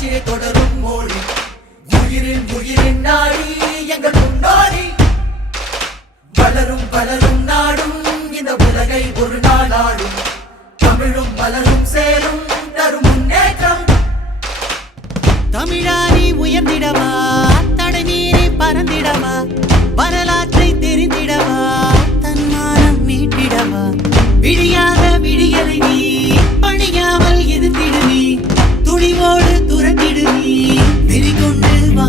ஆட்சியை தொடரும் மொழி உயிரின் உயிரின் நாடி எங்கள் முன்னோடி வளரும் வளரும் நாடும் இந்த உலகை ஒரு நாள் ஆடும் தமிழும் மலரும் சேரும் தரும் முன்னேற்றம் தமிழானி உயர்ந்திடவா தடை மீறி பறந்திடவா வரலாற்றை தெரிந்திடவா தன்மானம் மீட்டிடவா விழியாக விழிகளை நீ பணியாமல் எதிர்த்திடு நீ துணிவோடு துரத்திடு நீ விரிகொண்டு வா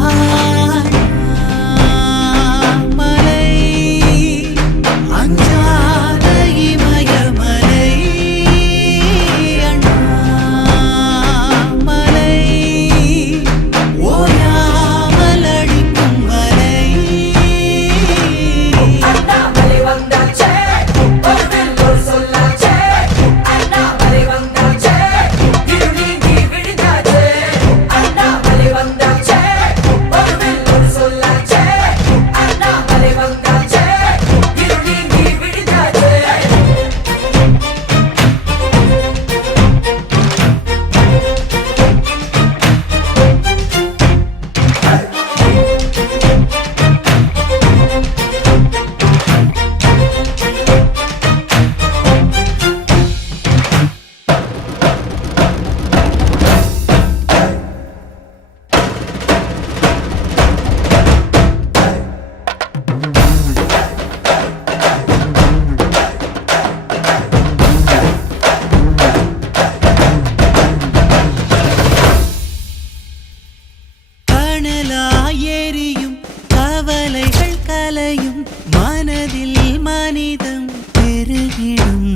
மனதில் மனிதம் பெருகிடும்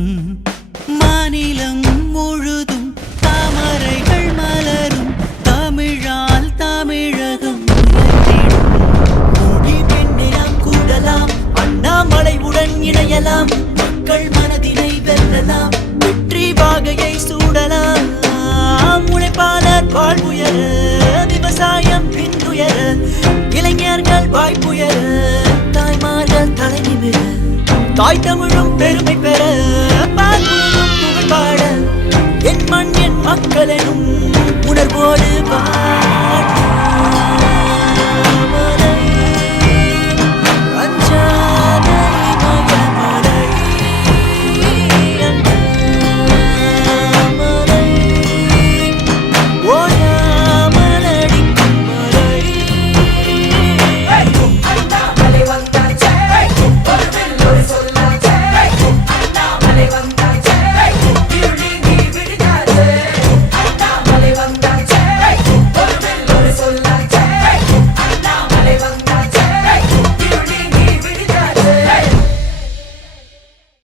மாநிலம் முழுதும் தாமரைகள் மலரும் தமிழால் தமிழகம் பெண்ணெல்லாம் கூடலாம் அண்ணாமலையுடன் இணையலாம் மக்கள் மனதினை வெல்லலாம் வெற்றி வாகையை சூடலாம் உழைப்பாளர் வாழ்வுயர விவசாயம் பின்துயர இளைஞர்கள் வாய்ப்புயர தாய்மார்கள் தலை நிமிர தாய் தமிழும் பெருமை பெற புகழ் பாட என் மண் என் மக்கள் எனும் உணர்வோடு வா